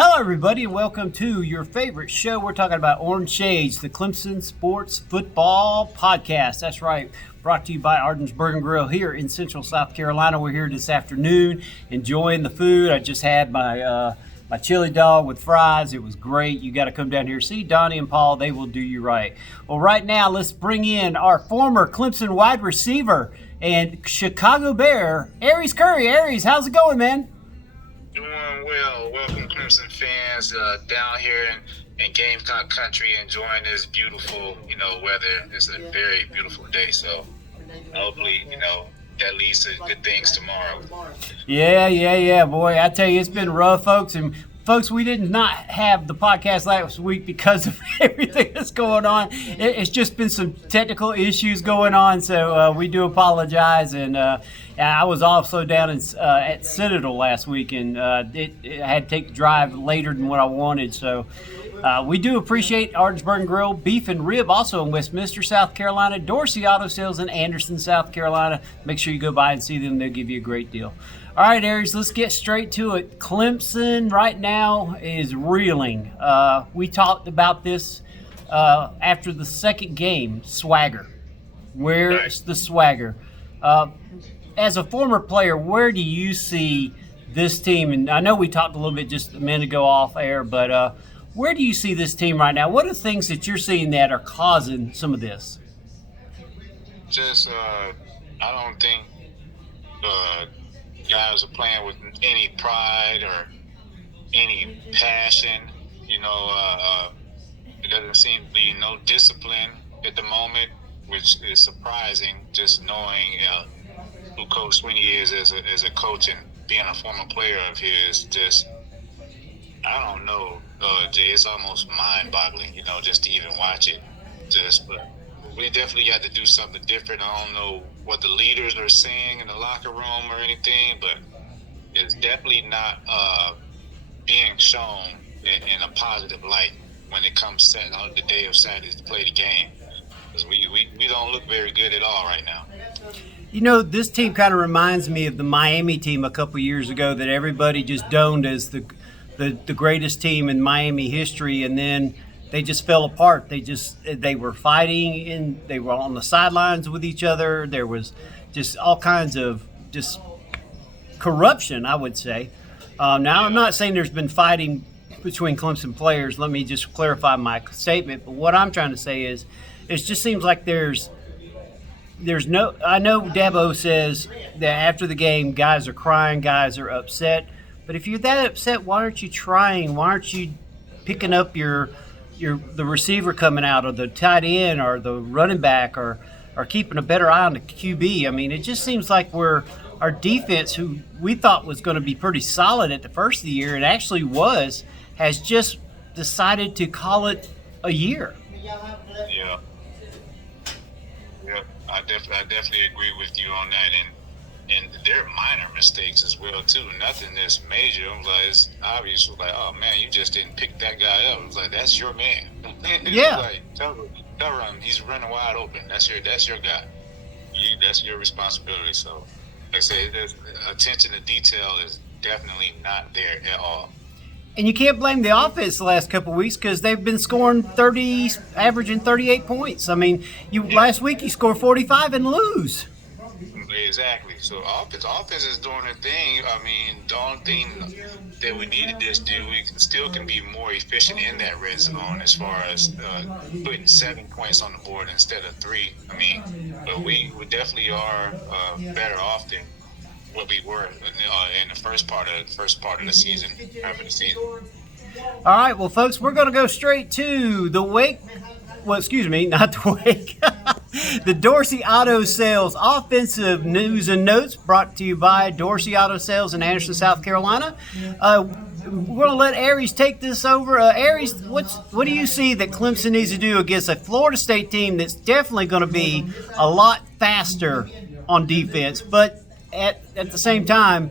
Hello, everybody, and welcome to your favorite show. We're talking about OrangeShadez, the Clemson Sports Football Podcast. That's right, brought to you by Arden's Burger Grill here in Central South Carolina. We're here this afternoon enjoying the food. I just had my chili dog with fries. It was great. You got to come down here. See Donnie and Paul. They will do you right. Well, right now, let's bring in our former Clemson wide receiver and Chicago Bear, Aries Curry. Aries, how's it going, man? Doing well. Welcome, Clemson fans, down here in Gamecock country, enjoying this beautiful, weather. It's a very beautiful day, so hopefully, that leads to good things tomorrow. Yeah, boy. I tell you, it's been rough, folks. And folks, we did not have the podcast last week because of everything that's going on. It's just been some technical issues going on, so we do apologize. And I was also down at Citadel last week, and I had to take the drive later than what I wanted. So we do appreciate Arden's Burger Grill, Beef and Rib, also in Westminster, South Carolina, Dorsey Auto Sales in Anderson, South Carolina. Make sure you go by and see them. They'll give you a great deal. All right, Aries, let's get straight to it. Clemson right now is reeling. We talked about this after the second game, swagger. Where's the swagger? As a former player, where do you see this team? And I know we talked a little bit just a minute ago off air, but where do you see this team right now? What are the things that you're seeing that are causing some of this? Just, I don't think guys are playing with any pride or any passion. There doesn't seem to be no discipline at the moment, which is surprising, just knowing who Coach Sweeney is as a coach and being a former player of his. Just, I don't know, Jay, it's almost mind-boggling, just to even watch it. But we definitely got to do something different. I don't know what the leaders are saying in the locker room or anything, but it's definitely not being shown in a positive light when it comes on the day of Saturday to play the game. Because we don't look very good at all right now. This team kind of reminds me of the Miami team a couple years ago that everybody just donned as the greatest team in Miami history, and then they just fell apart. They were fighting, and they were on the sidelines with each other. There was just all kinds of just corruption, I would say. Now, I'm not saying there's been fighting between Clemson players. Let me just clarify my statement. But what I'm trying to say is it just seems like there's no – I know Dabo says that after the game, guys are crying, guys are upset. But if you're that upset, why aren't you trying? Why aren't you picking up the receiver coming out, or the tight end, or the running back, or keeping a better eye on the QB? I mean, it just seems like our defense, who we thought was going to be pretty solid at the first of the year, and actually was, has just decided to call it a year. Yeah. I definitely agree with you on that, and there are minor mistakes as well too. Nothing that's major. It's obvious. Oh man, you just didn't pick that guy up. It's like, that's your man. Yeah. Tell him he's running wide open. That's your guy. That's your responsibility. So, like I say, the attention to detail is definitely not there at all. And you can't blame the offense the last couple of weeks because they've been scoring averaging 38 points. I mean, last week you score 45 and lose. Exactly. So offense is doing their thing. I mean, the only thing that we need to just do, we still can be more efficient in that red zone as far as putting 7 points on the board instead of 3. I mean, but we definitely are better off than what we were in the first part of the season, half of the season. All right, well, folks, we're going to go straight to the Wake. Well, excuse me, not the Wake. The Dorsey Auto Sales offensive news and notes brought to you by Dorsey Auto Sales in Anderson, South Carolina. We're going to let Aries take this over. Aries, what do you see that Clemson needs to do against a Florida State team that's definitely going to be a lot faster on defense, but at the same time,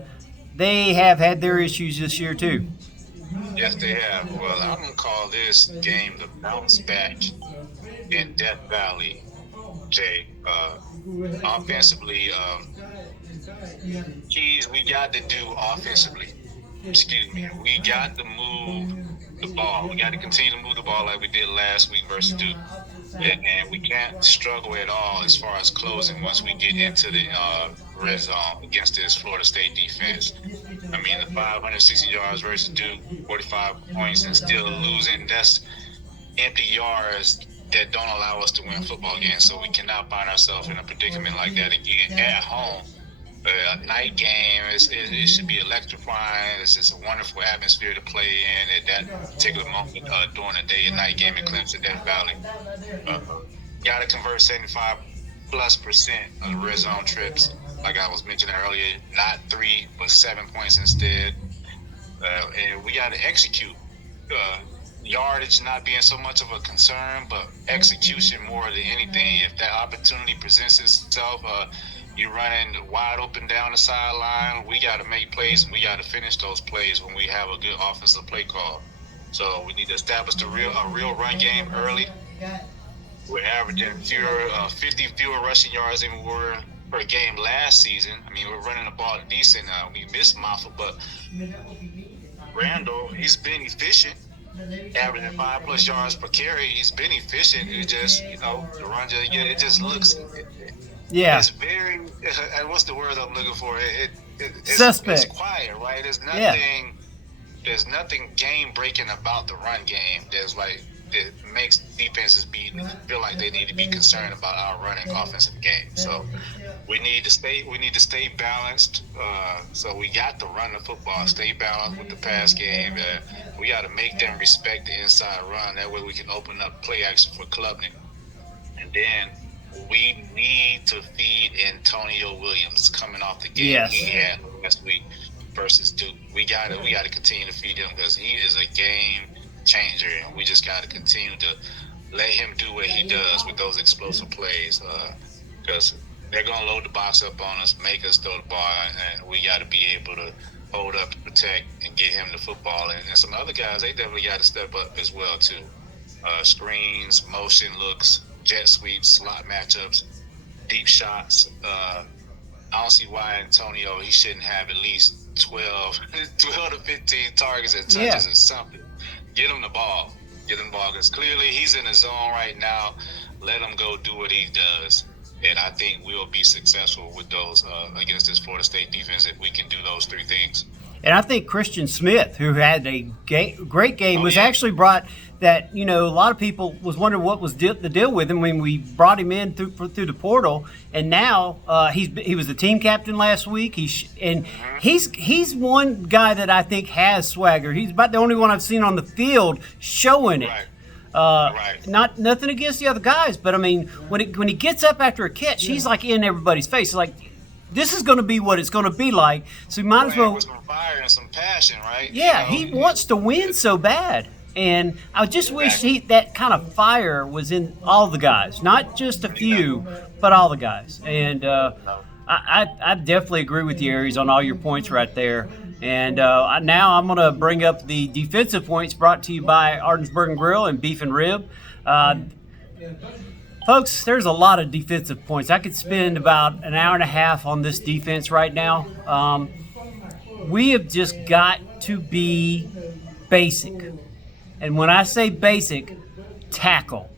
they have had their issues this year too? Yes, they have. Well, I'm going to call this game the bounce back in Death Valley, Jay. Offensively, keys we got to do offensively. excuse me, we got to move the ball. We got to continue to move the ball like we did last week versus Duke. And we can't struggle at all as far as closing once we get into the red zone against this Florida State defense. I mean, the 560 yards versus Duke, 45 points, and still losing. That's empty yards that don't allow us to win football games. So we cannot find ourselves in a predicament like that again at home. A night game, it should be electrifying. It's just a wonderful atmosphere to play in at that particular moment during the day and night game in Clemson, Death Valley. Got to convert 75+% of the red zone trips. Like I was mentioning earlier, not 3, but 7 points instead. And we got to execute. Yardage not being so much of a concern, but execution more than anything. If that opportunity presents itself, you're running wide open down the sideline. We got to make plays, and we got to finish those plays when we have a good offensive play call. So we need to establish a real run game early. We're averaging 50 fewer rushing yards than we were per game last season. I mean, we're running the ball decent. We missed Moffa, but Randall, he's been efficient, averaging 5+ yards per carry. He's been efficient. It just, the run, it just looks. Yeah. It's very, what's the word I'm looking for? It's suspect. It's quiet, right? There's nothing game breaking about the run game. That makes defenses feel like they need to be concerned about our running offensive game. So we need to stay balanced. So we got to run the football, stay balanced with the pass game. We got to make them respect the inside run. That way we can open up play action for Klubnik. And then we need to feed Antonio Williams coming off the game he had last week versus Duke. We got to continue to feed him because he is a game changer, and we just got to continue to let him do what he does with those explosive plays. Because they're gonna load the box up on us, make us throw the ball, and we got to be able to hold up, protect, and get him the football. And some other guys, they definitely got to step up as well too. Screens, motion looks, jet sweeps, slot matchups, deep shots. I don't see why Antonio, he shouldn't have at least 12 to 15 targets and touches or something. Get him the ball. Because clearly he's in the zone right now. Let him go do what he does. And I think we'll be successful with those against this Florida State defense if we can do those 3 things. And I think Christian Smith, who had a great game, actually brought that, a lot of people was wondering what was the deal with him when we brought him in through the portal. And now he was the team captain last week. He's one guy that I think has swagger. He's about the only one I've seen on the field showing it. Right. Not nothing against the other guys, but I mean, when he gets up after a catch, he's like in everybody's face. Like, this is going to be what it's going to be like. So you might as well. With some fire and some passion, right? Yeah, he wants to win so bad, and I just wish that kind of fire was in all the guys, not just a few, but all the guys. And I definitely agree with you, Aries, on all your points right there. And now I'm going to bring up the defensive points brought to you by Ardensburg and Grill and Beef and Rib. Folks, there's a lot of defensive points. I could spend about an hour and a half on this defense right now. We have just got to be basic. And when I say basic, tackle.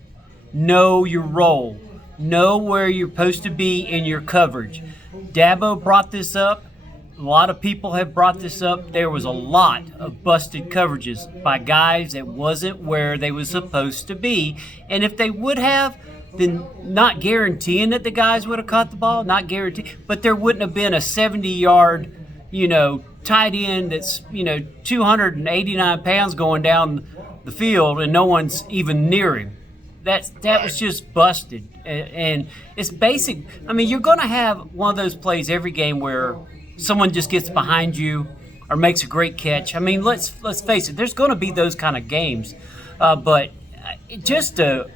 Know your role. Know where you're supposed to be in your coverage. Dabo brought this up. A lot of people have brought this up. There was a lot of busted coverages by guys that wasn't where they were supposed to be. And if they would have, then not guaranteeing that the guys would have caught the ball, not guaranteeing, but there wouldn't have been a 70-yard, tight end that's, 289 pounds going down the field and no one's even near him. That was just busted. And it's basic. I mean, you're going to have one of those plays every game where someone just gets behind you or makes a great catch. I mean, let's face it, there's going to be those kind of games. But just to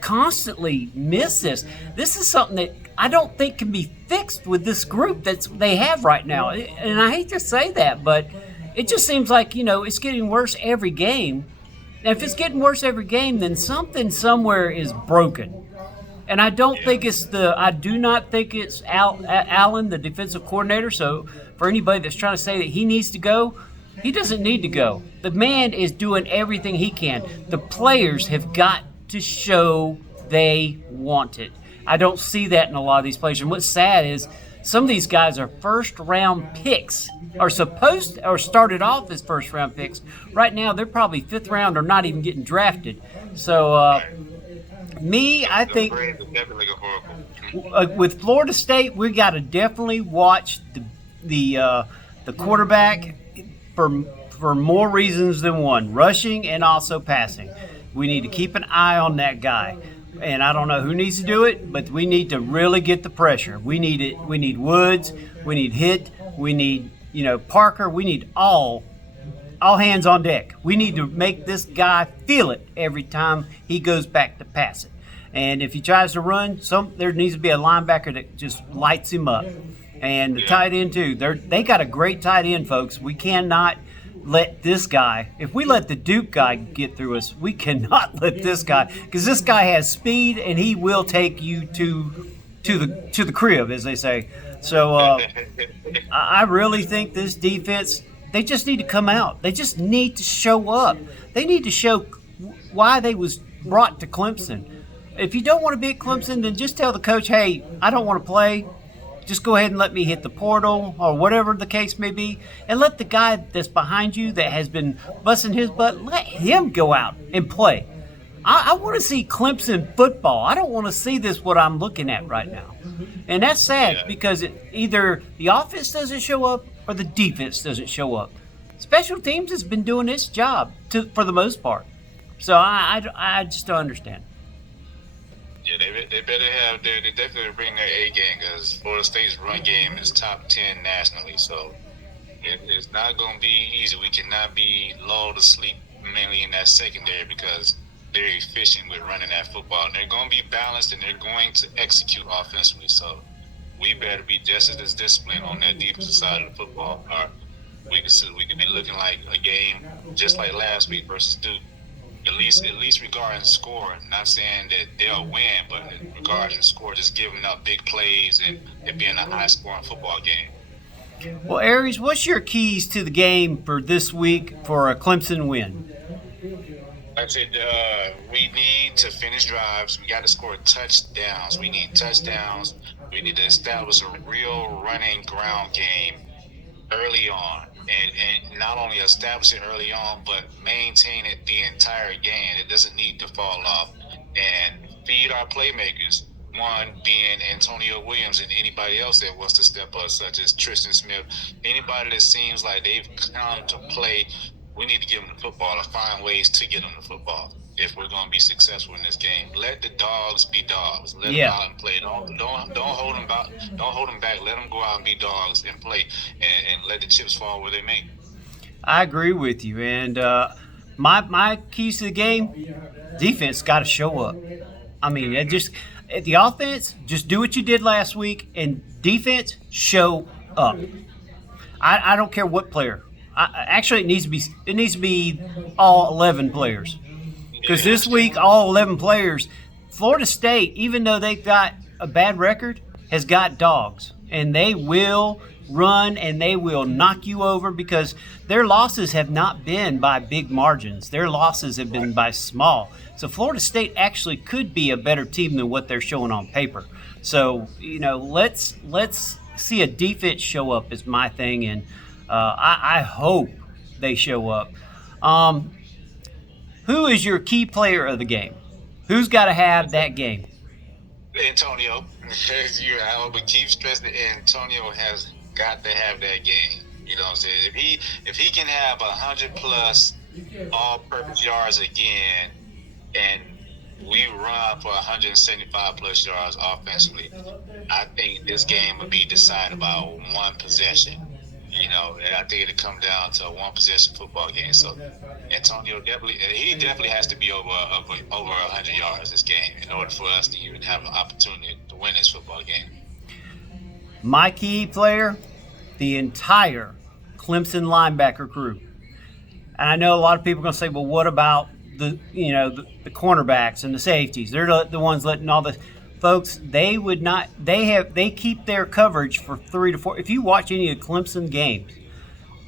constantly miss this is something that I don't think can be fixed with this group that they have right now. And I hate to say that, but it just seems like, it's getting worse every game. And if it's getting worse every game, then something somewhere is broken. And I do not think it's Allen, the defensive coordinator. So for anybody that's trying to say that he needs to go, He doesn't need to go. The man is doing everything he can. The players have got to show they want it. I don't see that in a lot of these players. And what's sad is some of these guys are first-round picks, or started off as first-round picks. Right now, they're probably fifth round or not even getting drafted. So, I think with Florida State, we got to definitely watch the quarterback for more reasons than one: rushing and also passing. We need to keep an eye on that guy. And I don't know who needs to do it, but we need to really get the pressure. We need it. We need Woods. We need Hitt. We need Parker. We need all hands on deck. We need to make this guy feel it every time he goes back to pass it. And if he tries to run, there needs to be a linebacker that just lights him up. And the tight end too. They got a great tight end, folks. We cannot let this guy, if we let the Duke guy get through us, we cannot let this guy, because this guy has speed and he will take you to the crib, as they say. So I really think this defense, they just need to come out. They just need to show up. They need to show why they was brought to Clemson. If you don't want to be at Clemson, then just tell the coach, hey, I don't want to play. Just go ahead and let me hit the portal or whatever the case may be, and let the guy that's behind you that has been busting his butt, let him go out and play. I want to see Clemson football. I don't want to see this what I'm looking at right now. And that's sad because either the offense doesn't show up or the defense doesn't show up. Special teams has been doing its job for the most part. So I just don't understand. Yeah, they better have they definitely bring their A game, because Florida State's run game is top 10 nationally. So it's not going to be easy. We cannot be lulled to sleep mainly in that secondary, because they're efficient with running that football. And they're going to be balanced, and they're going to execute offensively. So we better be just as disciplined on that defensive side of the football. Or we could be looking like a game just like last week versus Duke. At least regarding score, not saying that they'll win, but regarding score, just giving up big plays and it being a high-scoring football game. Well, Aries, what's your keys to the game for this week for a Clemson win? Like I said, we need to finish drives. We got to score touchdowns. We need touchdowns. We need to establish a real running ground game early on. And not only establish it early on, but maintain it the entire game. It doesn't need to fall off. And feed our playmakers, one being Antonio Williams and anybody else that wants to step up, such as Tristan Smith. Anybody that seems like they've come to play, we need to give them the football or find ways to get them the football if we're going to be successful in this game. Let the dogs be dogs. Let them out and play. Don't hold them back. Don't hold them back. Let them go out and be dogs and play, and let the chips fall where they may. I agree with you. And my keys to the game, defense got to show up. I mean, the offense, just do what you did last week, and defense, show up. I don't care what player. Actually, it needs to be all 11 players. Because this week, all 11 players, Florida State, even though they've got a bad record, has got dogs. And they will run and they will knock you over, because their losses have not been by big margins. Their losses have been by small. So Florida State actually could be a better team than what they're showing on paper. So, let's see a defense show up is my thing. And I hope they show up. Who is your key player of the game? Who's got to have that game? Antonio. I would keep stressing that Antonio has got to have that game. You know what I'm saying? If he can have 100+ all-purpose yards again, and we run for 175+ yards offensively, I think this game would be decided by one possession. I think it'll come down to a one-possession football game. So Antonio definitely has to be over 100 yards this game in order for us to even have an opportunity to win this football game. My key player, the entire Clemson linebacker crew. And I know a lot of people are going to say, well, what about the cornerbacks and the safeties? They're the ones letting all the folks. They would not. They keep their coverage for 3 to 4. If you watch any of the Clemson games,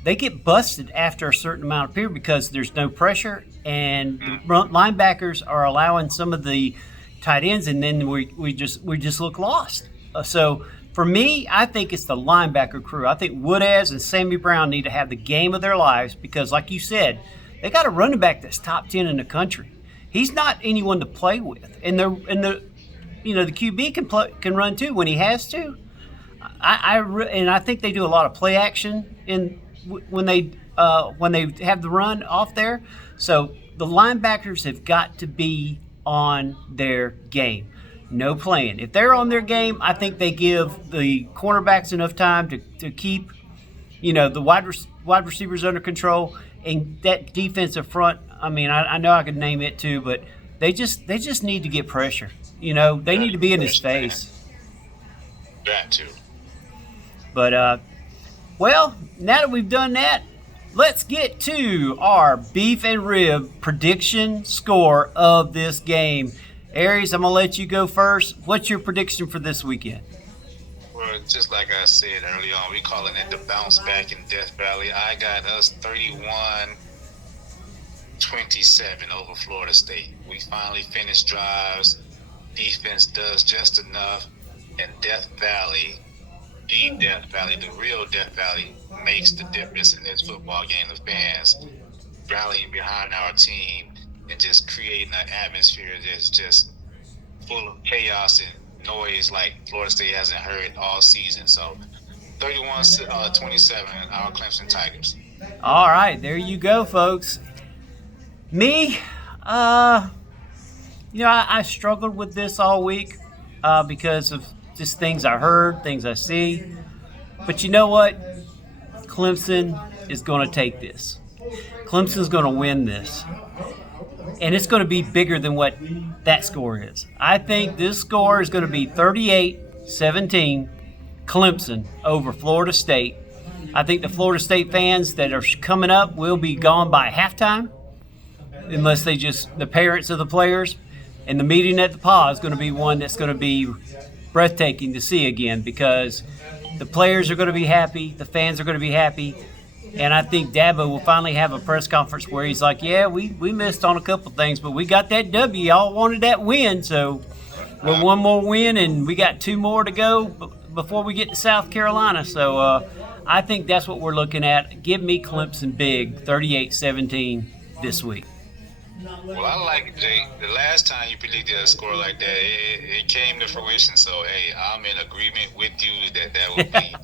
they get busted after a certain amount of period because there's no pressure, and the linebackers are allowing some of the tight ends, and then we just look lost. So for me, I think it's the linebacker crew. I think Woodaz and Sammy Brown need to have the game of their lives because, like you said, they got a running back that's top 10 in the country. He's not anyone to play with, and the QB can run too when he has to. I think they do a lot of play action when they have the run off there. So the linebackers have got to be on their game. No playing. If they're on their game, I think they give the cornerbacks enough time to keep, the wide receivers under control, and that defensive front. I mean, I know I could name it too, but they just need to get pressure. They need to be in his face. That too. But well, now that we've done that, let's get to our beef and rib prediction score of this game. Aries, I'm going to let you go first. What's your prediction for this weekend? Well, just like I said early on, we calling it the bounce back in Death Valley. I got us 31-27 over Florida State. We finally finished drives. Defense does just enough. And Death Valley, the Death Valley, the real Death Valley, makes the difference in this football game. The fans rallying behind our team and just creating an atmosphere that's just full of chaos and noise like Florida State hasn't heard all season. So 31-27, our Clemson Tigers. All right, there you go, folks. Me, I struggled with this all week because of just things I heard, things I see. But you know what? Clemson is going to take this. Clemson's going to win this. And it's going to be bigger than what that score is. I think this score is going to be 38-17 Clemson over Florida State. I think the Florida State fans that are coming up will be gone by halftime unless the parents of the players. And the meeting at the PA is going to be one that's going to be breathtaking to see again because the players are going to be happy, the fans are going to be happy. And I think Dabo will finally have a press conference where he's like, yeah, we missed on a couple things, but we got that W. Y'all wanted that win, so we're one more win, and we got two more to go before we get to South Carolina. So I think that's what we're looking at. Give me Clemson big, 38-17 this week. Well, I like it, Jay. The last time you predicted a score like that, it came to fruition. So, hey, I'm in agreement with you that would be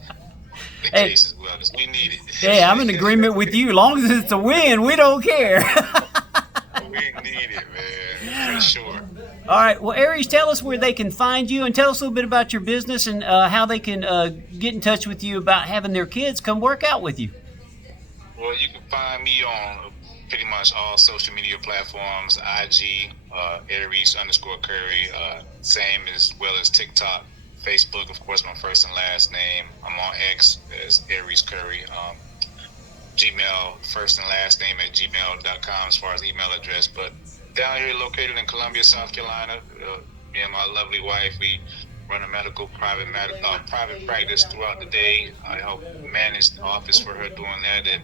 the case as well, because we need it. Hey, I'm in agreement with you. As long as it's a win, we don't care. We need it, man, for sure. All right. Well, Aries, tell us where they can find you and tell us a little bit about your business and how they can get in touch with you about having their kids come work out with you. Well, you can find me on pretty much all social media platforms, IG, Aries_Curry, same as well as TikTok, Facebook, of course, my first and last name. I'm on X as Aries Curry. Gmail, first and last name at gmail.com as far as email address. But down here located in Columbia, South Carolina, me and my lovely wife, we run a private practice throughout the day. I help manage the office for her doing that, and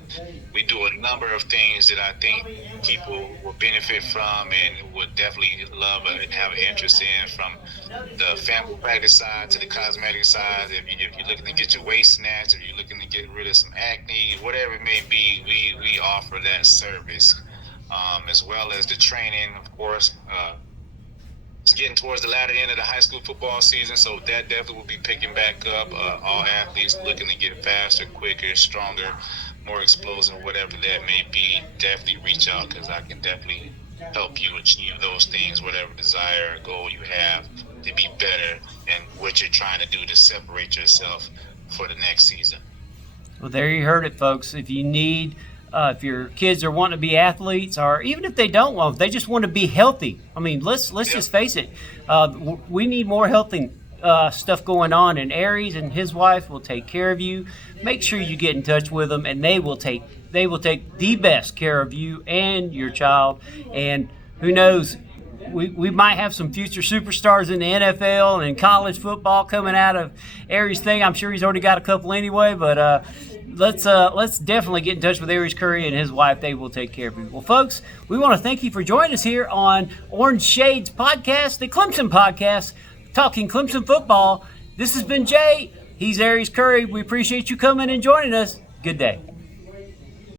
we do a number of things that I think people will benefit from and would definitely love and have an interest in, from the family practice side to the cosmetic side. If you're looking to get your waist snatched, if you're looking to get rid of some acne, whatever it may be, we offer that service, as well as the training, of course. It's getting towards the latter end of the high school football season, so that definitely will be picking back up. All athletes looking to get faster, quicker, stronger, more explosive, whatever that may be, definitely reach out, because I can definitely help you achieve those things, whatever desire or goal you have to be better and what you're trying to do to separate yourself for the next season. Well, there you heard it, folks. If you need if your kids are wanting to be athletes, or even if they don't want, if they just want to be healthy. I mean, let's just face it. We need more healthy stuff going on, and Aries and his wife will take care of you. Make sure you get in touch with them, and they will take the best care of you and your child. And who knows, we might have some future superstars in the NFL and in college football coming out of Aries' thing. I'm sure he's already got a couple anyway, but let's definitely get in touch with Aries Curry and his wife. They will take care of you. Well, folks, we want to thank you for joining us here on OrangeShadez Podcast, the Clemson podcast, talking Clemson football. This has been Jay. He's Aries Curry. We appreciate you coming and joining us. Good day.